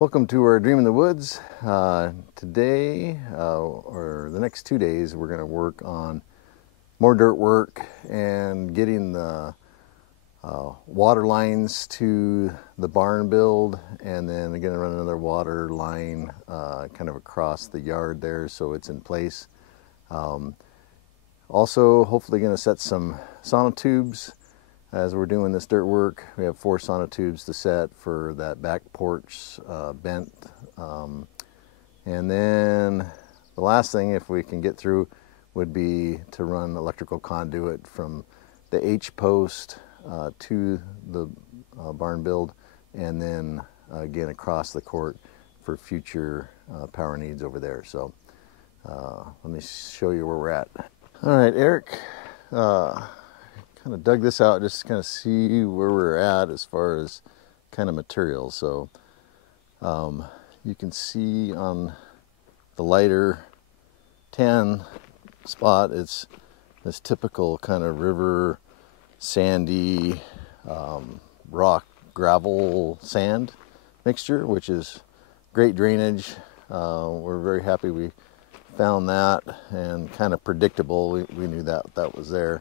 Welcome to our Dream in the Woods. Today, or the next 2 days, we're going to work on more dirt work and getting the water lines to the barn build, and then we're going to run another water line kind of across the yard there so it's in place. Also, hopefully going to set some sonotubes as we're doing this dirt work. We have 4 sonotubes to set for that back porch bent. And then the last thing, if we can get through, would be to run electrical conduit from the H post to the barn build, and then again across the court for future power needs over there. So let me show you where we're at. All right, Eric. Kind of dug this out just to kind of see where we're at as far as kind of material. So you can see on the lighter 10 spot, it's this typical kind of river sandy rock gravel sand mixture, which is great drainage. We're very happy we found that, and kind of predictable. We knew that was there.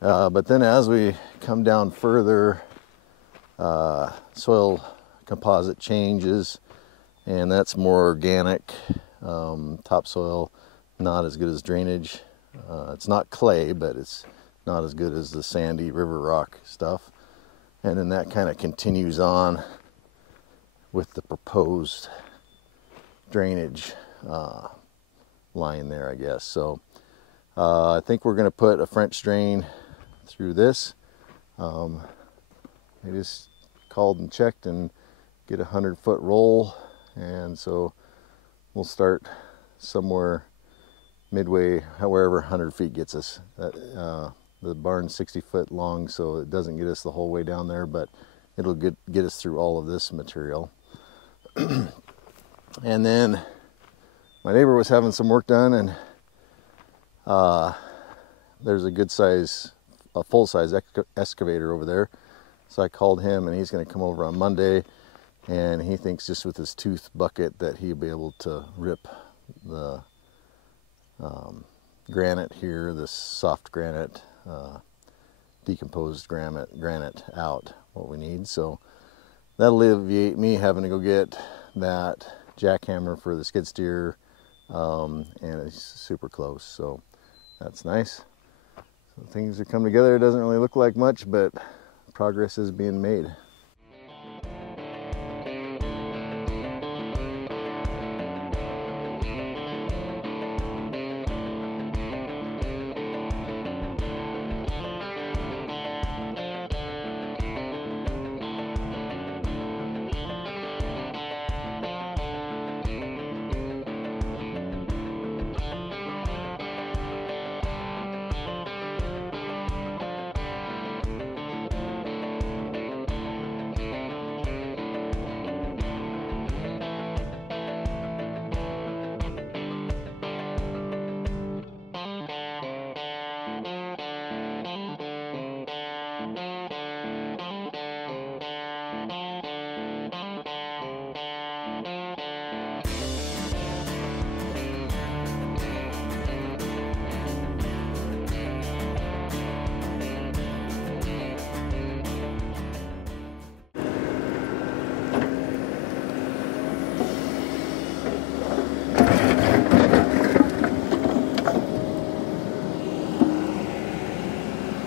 But then as we come down further, soil composite changes, and that's more organic. Topsoil, not as good as drainage. It's not clay, but it's not as good as the sandy river rock stuff. And then that kind of continues on with the proposed drainage line there, I guess. So I think we're going to put a French drain through this. I just called and checked and get a 100-foot roll, and so we'll start somewhere midway, however 100 feet gets us. The barn's 60 foot long, so it doesn't get us the whole way down there, but it'll get us through all of this material. And then my neighbor was having some work done, and there's a good size, a full-size excavator over there. So I called him, and he's going to come over on Monday, and he thinks just with his tooth bucket that he'll be able to rip the granite here, this soft granite, decomposed granite out, what we need. So that'll alleviate me having to go get that jackhammer for the skid steer, and it's super close, so that's nice. So things are coming together. It doesn't really look like much, but progress is being made.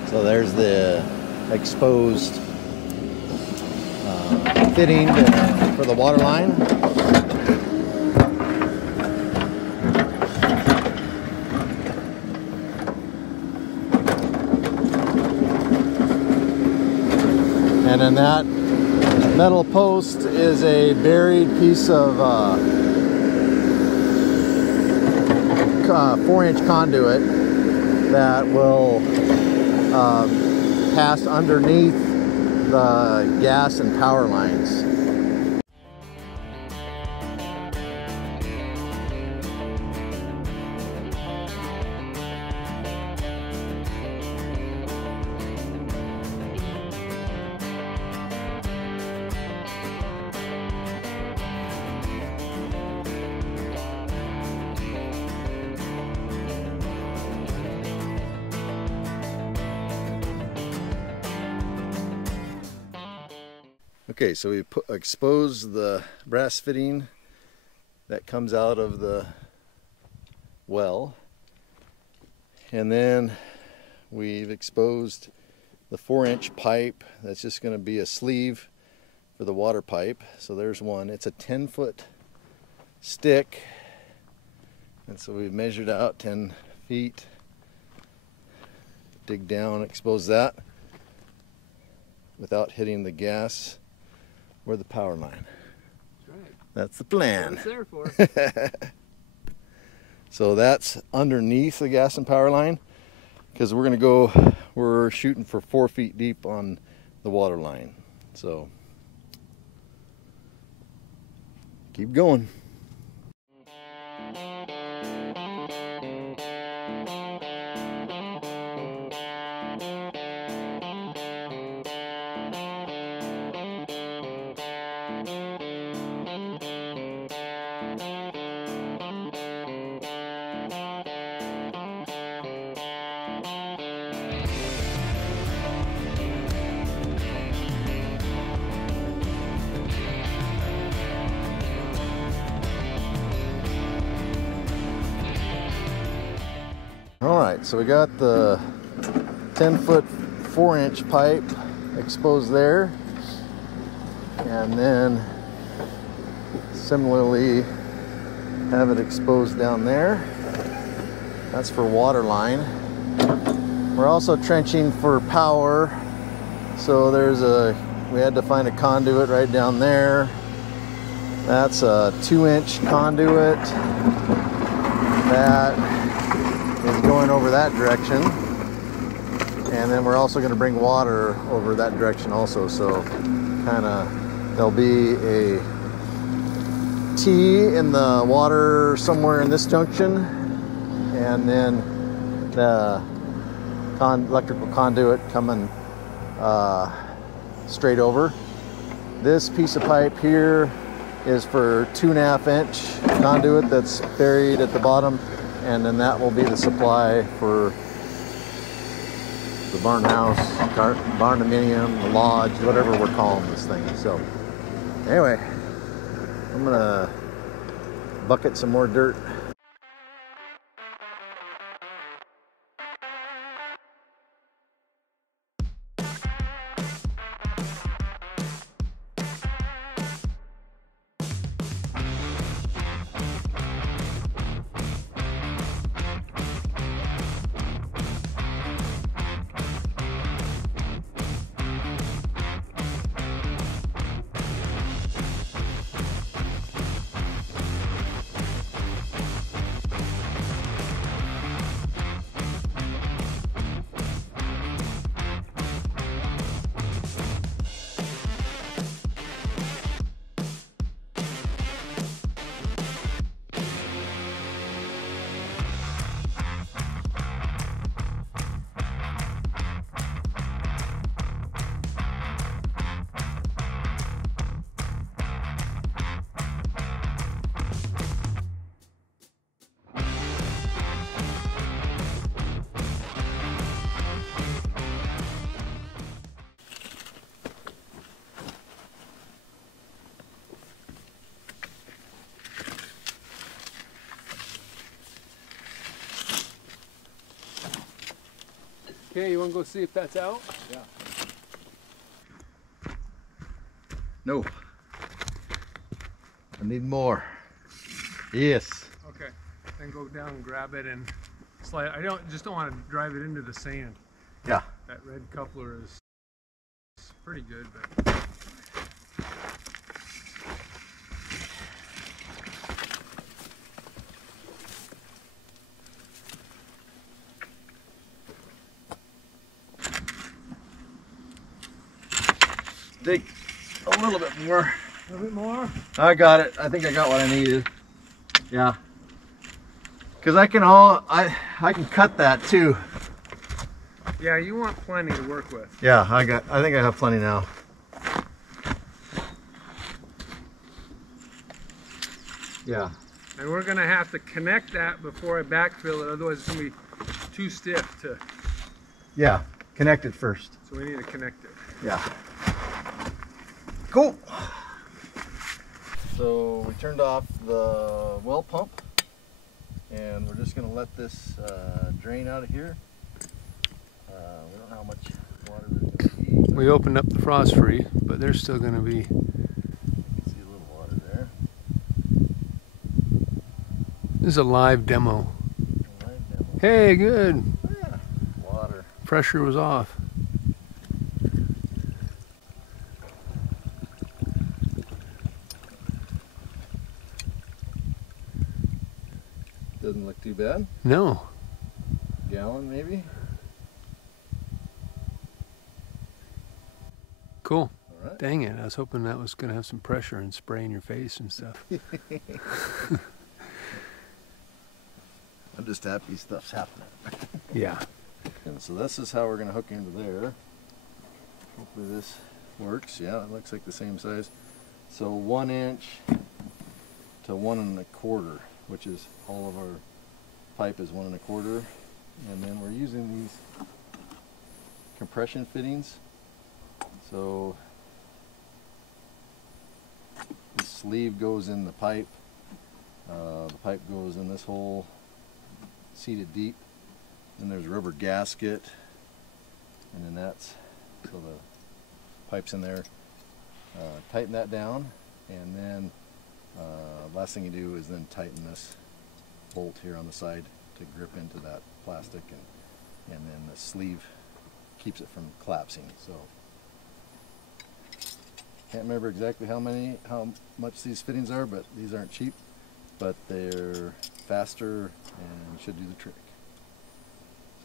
So there's the exposed fitting for the water line. And then that metal post is a buried piece of 4-inch conduit that will pass underneath the gas and power lines. Okay, so we expose the brass fitting that comes out of the well, and then we've exposed the 4-inch pipe. That's just going to be a sleeve for the water pipe. So there's one. It's a 10-foot stick, and so we've measured out 10 feet. Dig down, expose that without hitting the gas or the power line. That's right. That's the plan. That's what it's there for. So that's underneath the gas and power line, because we're shooting for 4 feet deep on the water line. So keep going. Alright, so we got the 10-foot 4-inch pipe exposed there, and then similarly have it exposed down there. That's for water line. We're also trenching for power, so we had to find a conduit right down there. That's a 2-inch conduit that is going over that direction, and then we're also going to bring water over that direction also. So there'll be a T in the water somewhere in this junction, and then the electrical conduit coming straight over. This piece of pipe here is for 2.5-inch conduit that's buried at the bottom, and then that will be the supply for the barn house, barn dominium, the lodge, whatever we're calling this thing. So anyway, I'm gonna bucket some more dirt. Okay, you want to go see if that's out? Yeah. No. I need more. Yes. Okay. Then go down and grab it and slide. I just don't want to drive it into the sand. Yeah. That red coupler is pretty good, but dig a little bit more. a little bit more. I got it. I think I got what I needed. Yeah. Because I can cut that too. Yeah, you want plenty to work with. Yeah, I think I have plenty now. Yeah. And we're gonna have to connect that before I backfill it, otherwise it's gonna be too stiff to. Yeah, connect it first. So we need to connect it. Yeah. Cool. So we turned off the well pump, and we're just going to let this drain out of here. We don't know how much water there's going to be. We opened up the frost free, but there's still going to be. You can see a little water there. This is a live demo. Live demo. Hey, good. Yeah, water. Pressure was off. Doesn't look too bad. No. Gallon maybe. Cool. All right. Dang it. I was hoping that was going to have some pressure and spray in your face and stuff. I'm just happy stuff's happening. Yeah. And so this is how we're going to hook into there. Hopefully this works. Yeah, it looks like the same size. So 1 inch to 1 1/4, which is all of our pipe is 1 1/4. And then we're using these compression fittings. So the sleeve goes in the pipe. The pipe goes in this hole, seated deep. Then there's a rubber gasket, and then that's, so the pipe's in there. Tighten that down, and then last thing you do is then tighten this bolt here on the side to grip into that plastic, and then the sleeve keeps it from collapsing. So can't remember exactly how much these fittings are, but these aren't cheap, but they're faster and should do the trick.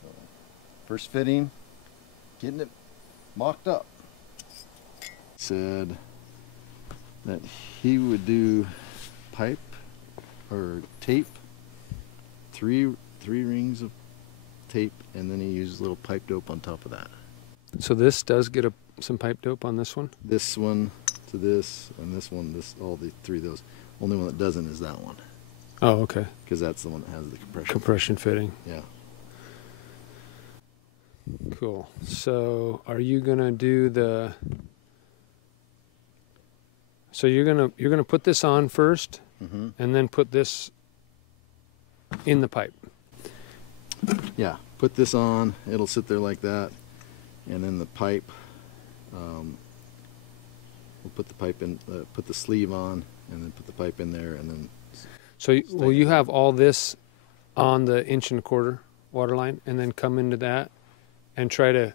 So first fitting, getting it mocked up. Said that he would do pipe or tape, three rings of tape, and then he uses a little pipe dope on top of that. So this does get some pipe dope on this one? This one to this, and this one, all the three of those. Only one that doesn't is that one. Oh, okay. Because that's the one that has the Compression fitting. Yeah. Cool. So are you gonna do the? So you're gonna put this on first, and then put this in the pipe. Yeah. Put this on. It'll sit there like that, and then the pipe. We'll put the pipe in. Put the sleeve on, and then put the pipe in there, and then. So will you have all this on the 1 1/4 water line, and then come into that, and try to?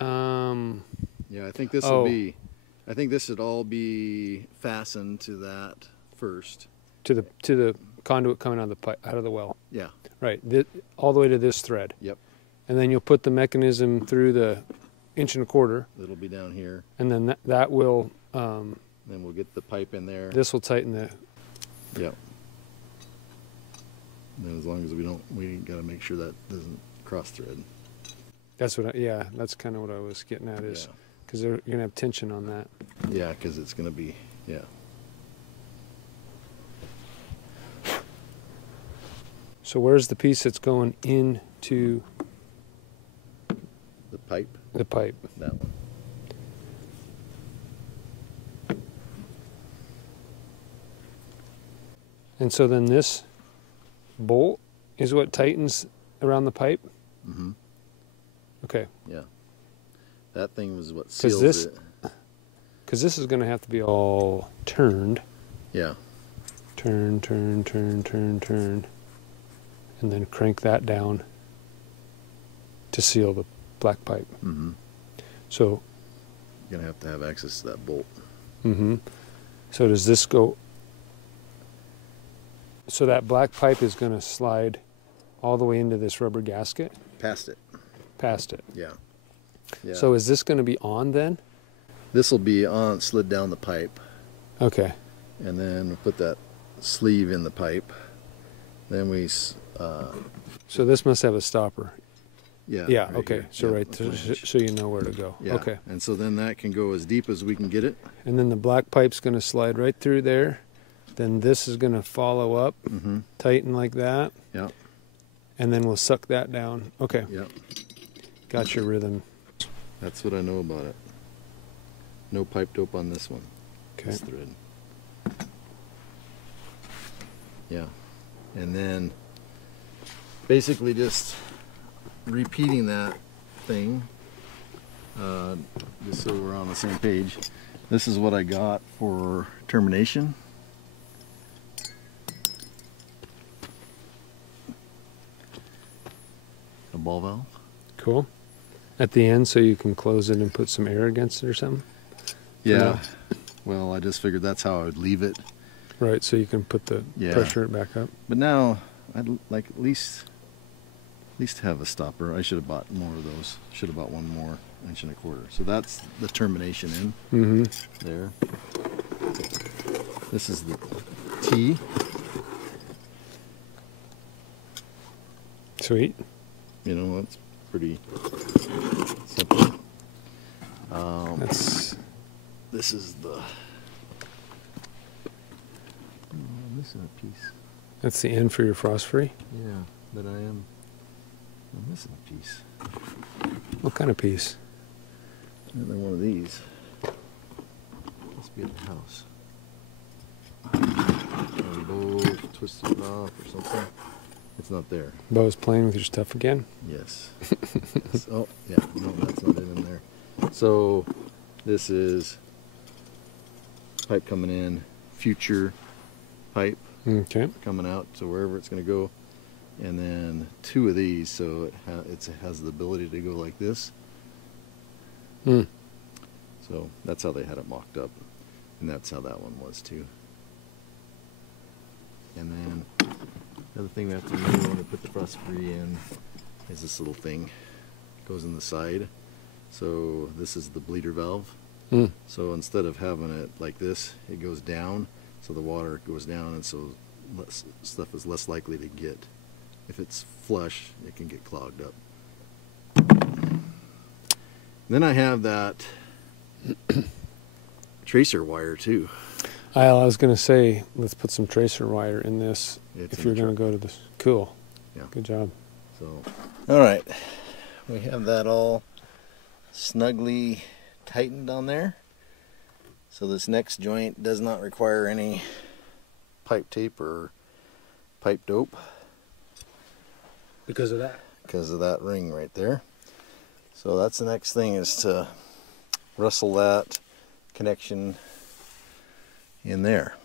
Yeah, I think this will be. I think this should all be fastened to that first. To the conduit coming out of the pipe, out of the well. Yeah. Right. All the way to this thread. Yep. And then you'll put the mechanism through the 1 1/4. It'll be down here. And then that will. Then we'll get the pipe in there. This will tighten the. Yep. And then as long as we got to make sure that doesn't cross thread. That's what. That's kind of what I was getting at is, because you're gonna have tension on that. Yeah, because it's gonna be So where's the piece that's going into the pipe? the pipe? That one. And so then this bolt is what tightens around the pipe? Mm-hmm. Okay. Yeah. That thing was what seals it. Because this is going to have to be all turned. Yeah. Turn. And then crank that down to seal the black pipe. Mm-hmm. So. You're going to have access to that bolt. Mm-hmm. So does this go... So that black pipe is going to slide all the way into this rubber gasket? Past it. Past it. Yeah. So is this going to be on then? This will be on, slid down the pipe. Okay. And then we'll put that sleeve in the pipe. Then we... so this must have a stopper. Yeah. Yeah, right okay. here. So Yeah, so you know where to go. Yeah. Okay. And so then that can go as deep as we can get it. And then the black pipe's going to slide right through there. Then this is going to follow up, tighten like that. Yeah. And then we'll suck that down. Okay. Yep. Got your rhythm. That's what I know about it. no pipe dope on this one. Okay. This thread. Yeah, and then basically just repeating that thing, just so we're on the same page. This is what I got for termination. A ball valve. Cool. At the end, so you can close it and put some air against it or something? Yeah. Well, I just figured that's how I would leave it. Right, so you can put the pressure back up. But now I'd like at least have a stopper. I should have bought more of those. Should have bought one more, 1.25 inches. So that's the termination in there. This is the T. Sweet. You know, it's pretty simple. This is the. I'm missing a piece. That's the end for your frost free? Yeah, but I'm missing a piece. What kind of piece? Another one of these. Must be at the house. And both twisted it off or something. It's not there. Bo's playing with your stuff again? Yes. Yes. Oh, yeah. No, that's not it in there. So this is pipe coming in, future pipe coming out, so wherever it's going to go, and then 2 of these, so it has the ability to go like this. So that's how they had it mocked up, and that's how that one was too. And then the other thing we have to remember when we put the frost free in is this little thing. It goes in the side. So this is the bleeder valve. So instead of having it like this, it goes down, so the water goes down, and so stuff is less likely to get, if it's flush, it can get clogged up. Then I have that tracer wire too. I was going to say, let's put some tracer wire in this if you're going to go to this. Cool. Yeah. Good job. So, all right, we have that all snugly tightened on there. So this next joint does not require any pipe tape or pipe dope. Because of that? Because of that ring right there. So that's the next thing, is to wrestle that connection in there.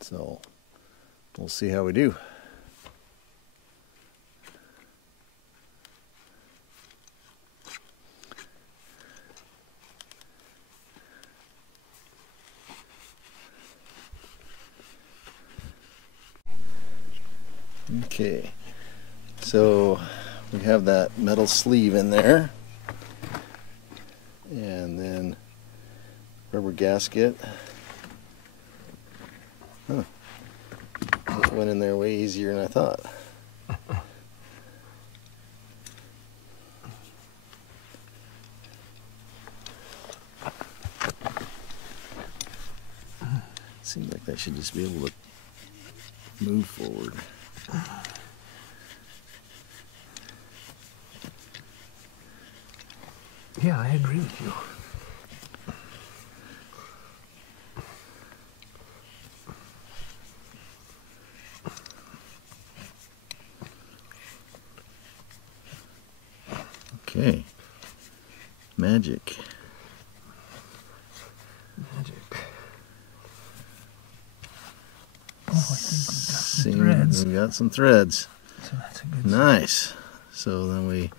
So we'll see how we do. Okay, so we have that metal sleeve in there, and then rubber gasket. Huh. This went in there way easier than I thought. Seems like that should just be able to move forward. Yeah, I agree with you. Okay. Magic. Magic. Oh, I think we've got some threads. We've got some threads. So that's a good Nice. So then we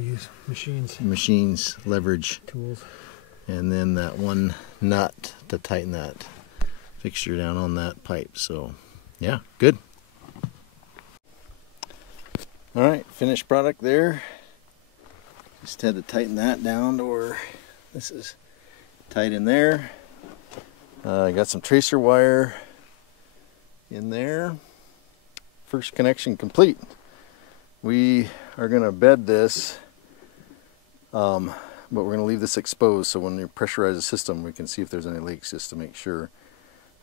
use machines leverage, tools, and then that one nut to tighten that fixture down on that pipe. So yeah, good. All right, finished product there. Just had to tighten that down to where this is tight in there. I got some tracer wire in there. First connection complete. We are going to bed this, but we're going to leave this exposed, so when you pressurize the system we can see if there's any leaks, just to make sure.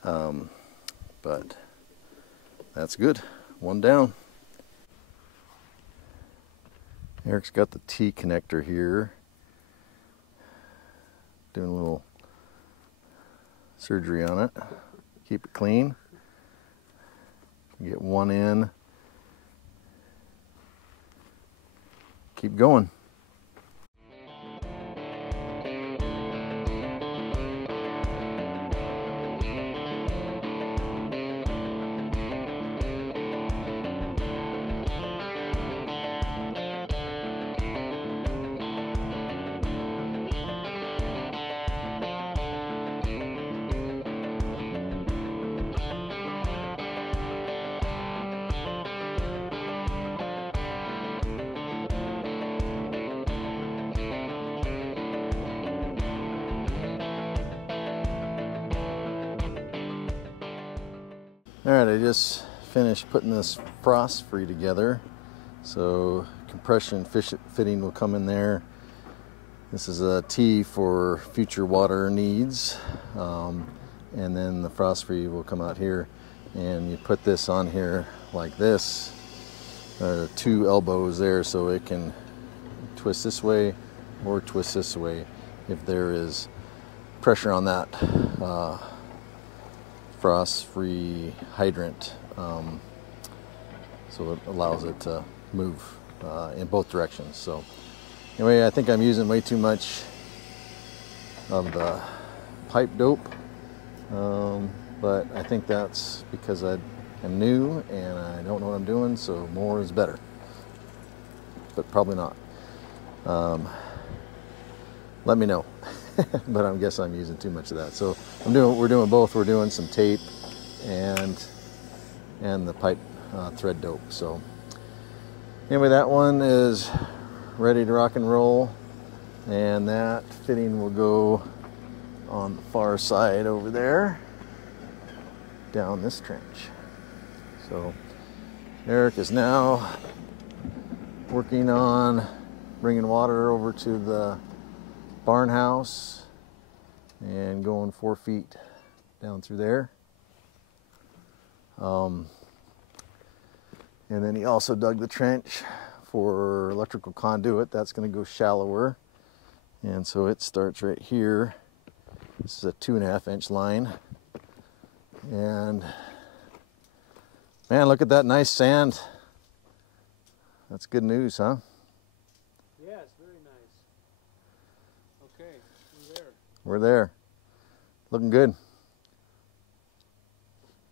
But that's good. One down. Eric's got the T connector here. doing a little surgery on it. Keep it clean. Get one in. Keep going. Alright, I just finished putting this frost free together. So compression fitting will come in there. This is a T for future water needs. And then the frost free will come out here. And you put this on here like this. There are 2 elbows there so it can twist this way or twist this way if there is pressure on that frost-free hydrant, so it allows it to move in both directions. So anyway, I think I'm using way too much of the pipe dope, but I think that's because I am new and I don't know what I'm doing, so more is better, but probably not. Let me know. But I guess I'm using too much of that. So we're doing both. We're doing some tape and the pipe thread dope. So anyway, that one is ready to rock and roll, and that fitting will go on the far side over there down this trench. So Erik is now working on bringing water over to the barn house and going 4 feet down through there. And then he also dug the trench for electrical conduit. That's going to go shallower, and so it starts right here. This is a 2.5 inch line, and man, look at that nice sand. That's good news, huh? Yes, very nice. Okay, we're there. We're there. Looking good.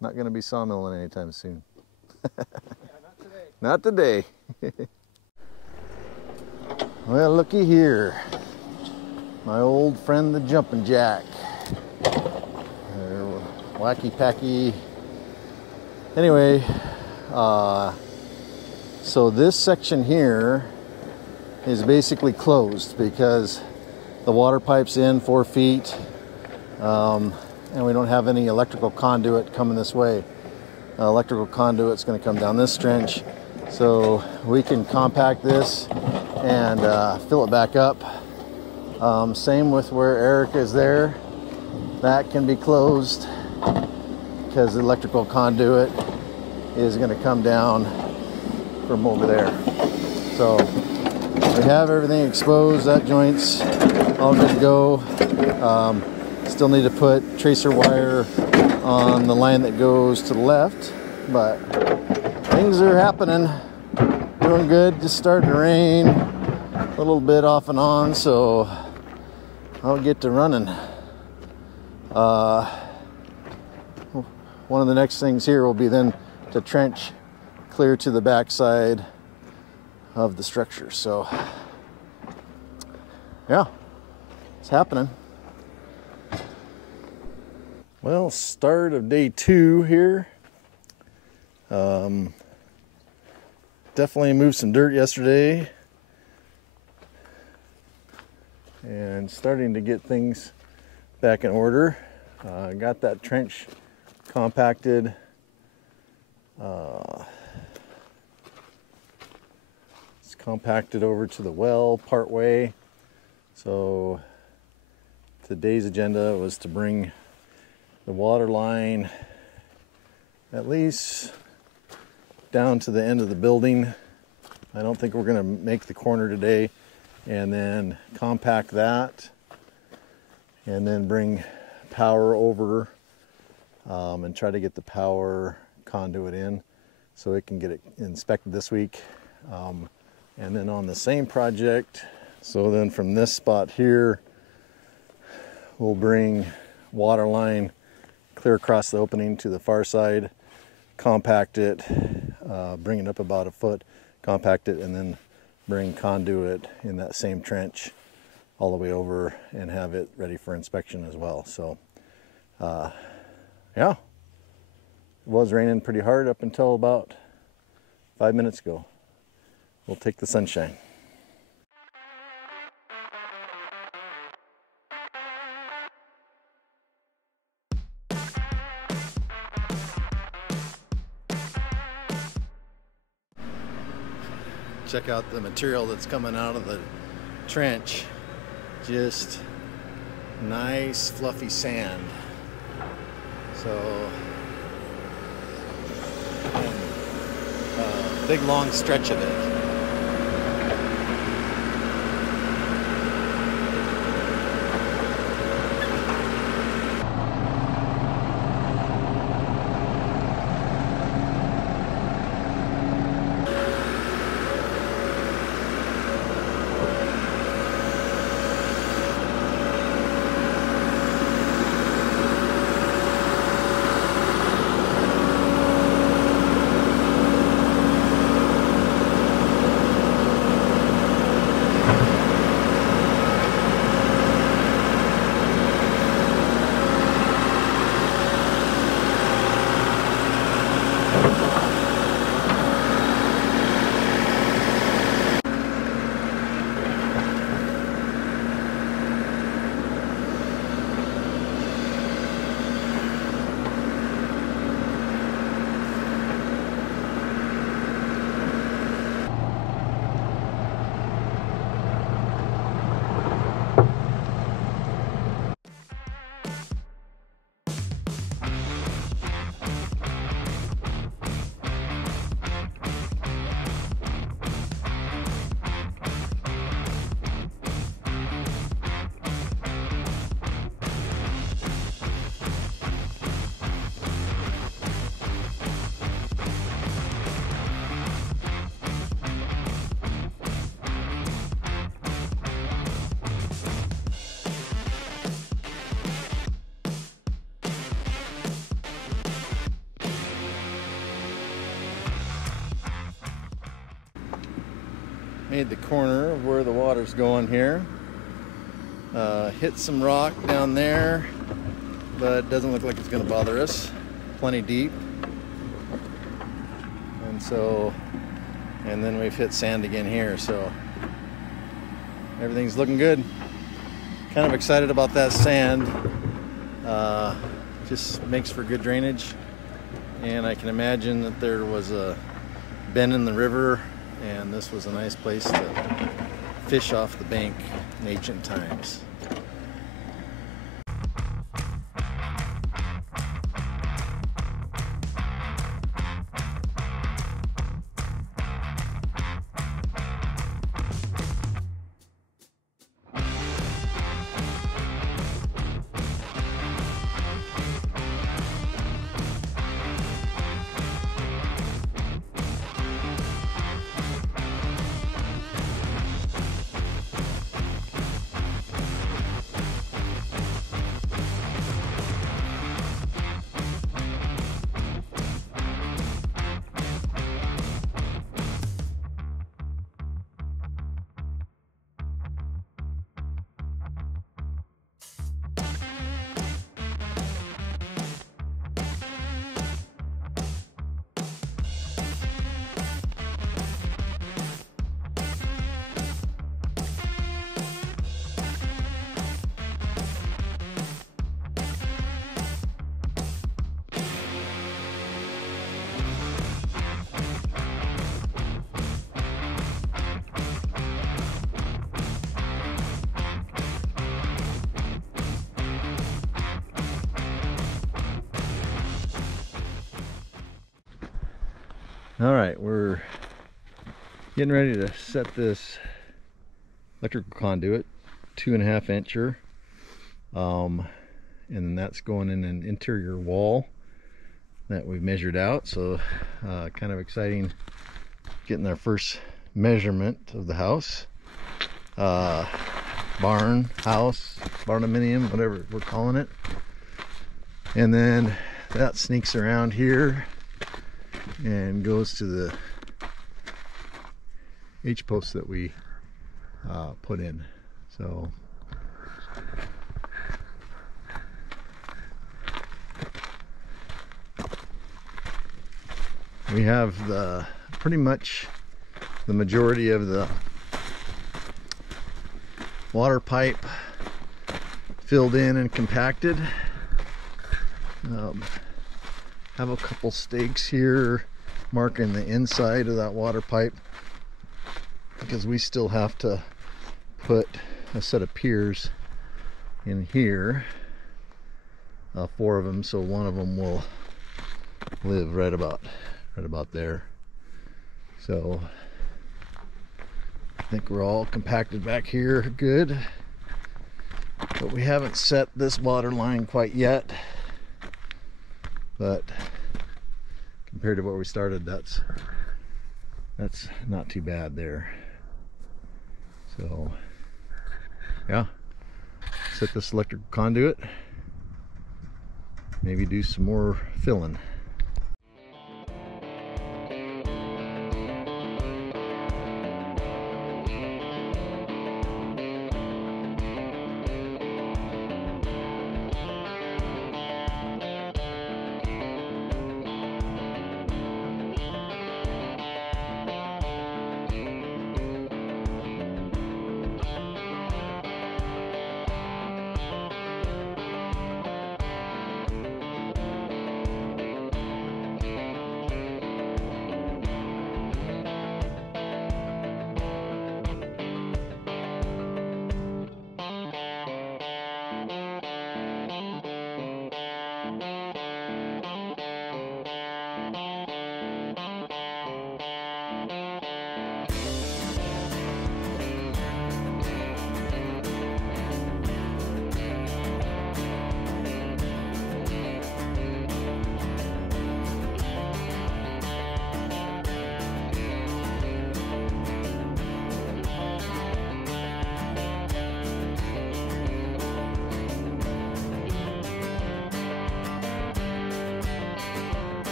Not going to be sawmilling anytime soon. Yeah, not today. Not today. Well, looky here. My old friend the jumping jack. Wacky packy. Anyway, so this section here is basically closed because the water pipe's in 4 feet, and we don't have any electrical conduit coming this way. Electrical conduit's going to come down this trench, so we can compact this and fill it back up. Same with where Erik is there. That can be closed because the electrical conduit is going to come down from over there. So we have everything exposed. That joint's all good to go. Still need to put tracer wire on the line that goes to the left, but things are happening. Doing good. Just started to rain a little bit off and on, so I'll get to running. One of the next things here will be then to trench clear to the backside of the structure. So yeah, it's happening. Well, start of day 2 here. Definitely moved some dirt yesterday and starting to get things back in order. Got that trench compacted. It's compacted over to the well part way. So today's agenda was to bring the water line at least down to the end of the building. I don't think we're going to make the corner today, and then compact that and then bring power over and try to get the power conduit in so it can get it inspected this week. And then on the same project, so then from this spot here, we'll bring water line clear across the opening to the far side, compact it, bring it up about a foot, compact it, and then bring conduit in that same trench all the way over and have it ready for inspection as well. So yeah, it was raining pretty hard up until about 5 minutes ago. We'll take the sunshine. Check out the material that's coming out of the trench. Just nice fluffy sand. So big long stretch of it. Made the corner of where the water's going here. Hit some rock down there, but it doesn't look like it's going to bother us. Plenty deep. And then we've hit sand again here, so everything's looking good. Kind of excited about that sand. Just makes for good drainage. And I can imagine that there was a bend in the river, and this was a nice place to fish off the bank in ancient times. All right, we're getting ready to set this electrical conduit, 2.5 incher. And that's going in an interior wall that we've measured out. So kind of exciting getting our first measurement of the house. Barn, house, barnuminium, whatever we're calling it. And then that sneaks around here and goes to the H-post that we put in. So we have pretty much the majority of the water pipe filled in and compacted. Have a couple stakes here marking the inside of that water pipe, because we still have to put a set of piers in here, 4 of them, so one of them will live right about there. So I think we're all compacted back here good, but we haven't set this water line quite yet. But compared to where we started, that's not too bad there. So yeah, set this electrical conduit, maybe do some more filling.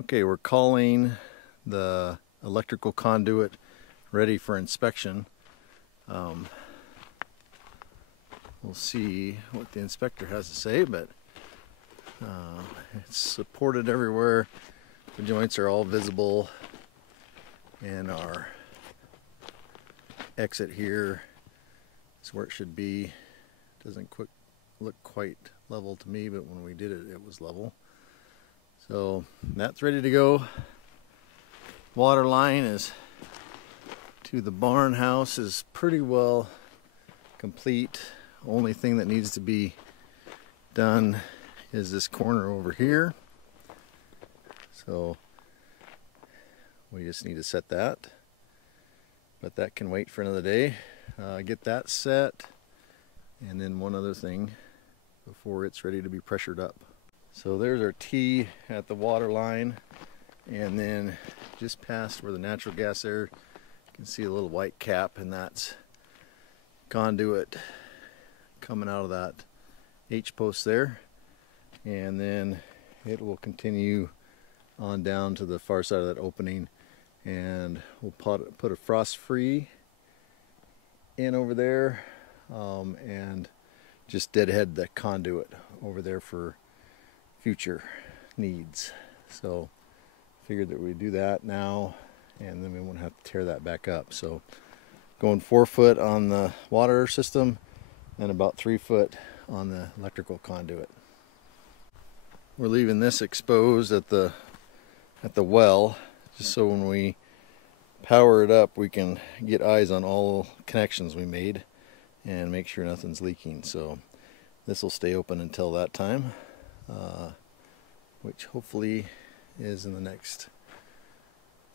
Okay, we're calling the electrical conduit ready for inspection. We'll see what the inspector has to say, but it's supported everywhere. The joints are all visible, and our exit here is where it should be. Doesn't look quite level to me, but when we did it, it was level. So that's ready to go. Water line is to the barn house is pretty well complete. Only thing that needs to be done is this corner over here. So we just need to set that, but that can wait for another day. Get that set, and then one other thing before it's ready to be pressured up. So there's our T at the water line, and then just past where the natural gas there, you can see a little white cap, and that's conduit coming out of that H-post there, and then it will continue on down to the far side of that opening, and we'll put a frost-free in over there, and just deadhead the conduit over there for future needs. So figured that we'd do that now, and then we won't have to tear that back up. So going 4 foot on the water system and about 3 foot on the electrical conduit. We're leaving this exposed at the well, just so when we power it up we can get eyes on all connections we made and make sure nothing's leaking. So this will stay open until that time, which hopefully is in the next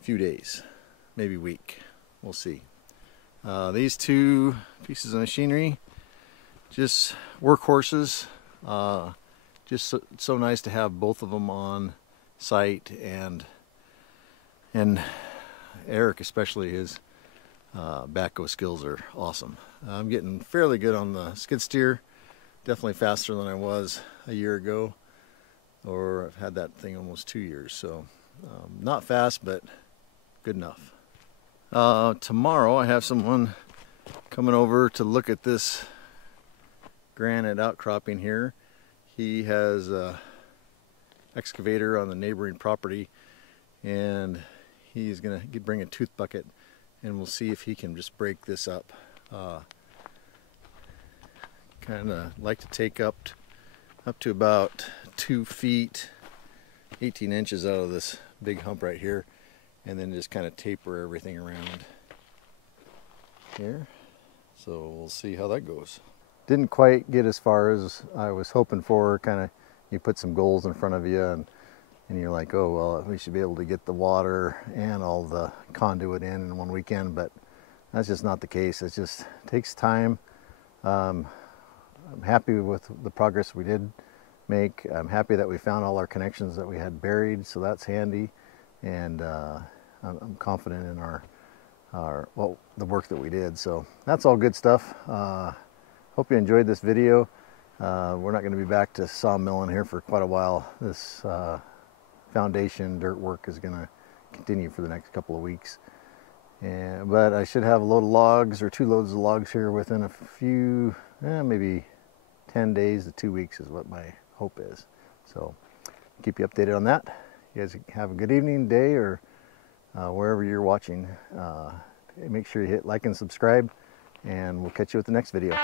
few days, maybe week. We'll see. These two pieces of machinery, just workhorses. Just so nice to have both of them on site, and Erik especially, his backhoe skills are awesome. I'm getting fairly good on the skid steer, definitely faster than I was a year ago, or I've had that thing almost 2 years, so not fast, but good enough. Tomorrow I have someone coming over to look at this granite outcropping here. He has a excavator on the neighboring property, and he's gonna bring a tooth bucket, and we'll see if he can just break this up. Kind of like to take up to about 2 feet, 18 inches out of this big hump right here, and then just kind of taper everything around here. So we'll see how that goes. Didn't quite get as far as I was hoping for. Kind of, you put some goals in front of you, and you're like, oh well, we should be able to get the water and all the conduit in one weekend, but that's just not the case. It just takes time. I'm happy with the progress we did make. I'm happy that we found all our connections that we had buried, so that's handy, and I'm confident in the work that we did. So that's all good stuff. Hope you enjoyed this video. We're not going to be back to sawmilling here for quite a while. This foundation dirt work is going to continue for the next couple of weeks. But I should have a load of logs, or 2 loads of logs here within a few, maybe 10 days to 2 weeks is what my hope is. So keep you updated on that. You guys have a good evening, day, or wherever you're watching. Make sure you hit like and subscribe, and we'll catch you with the next video.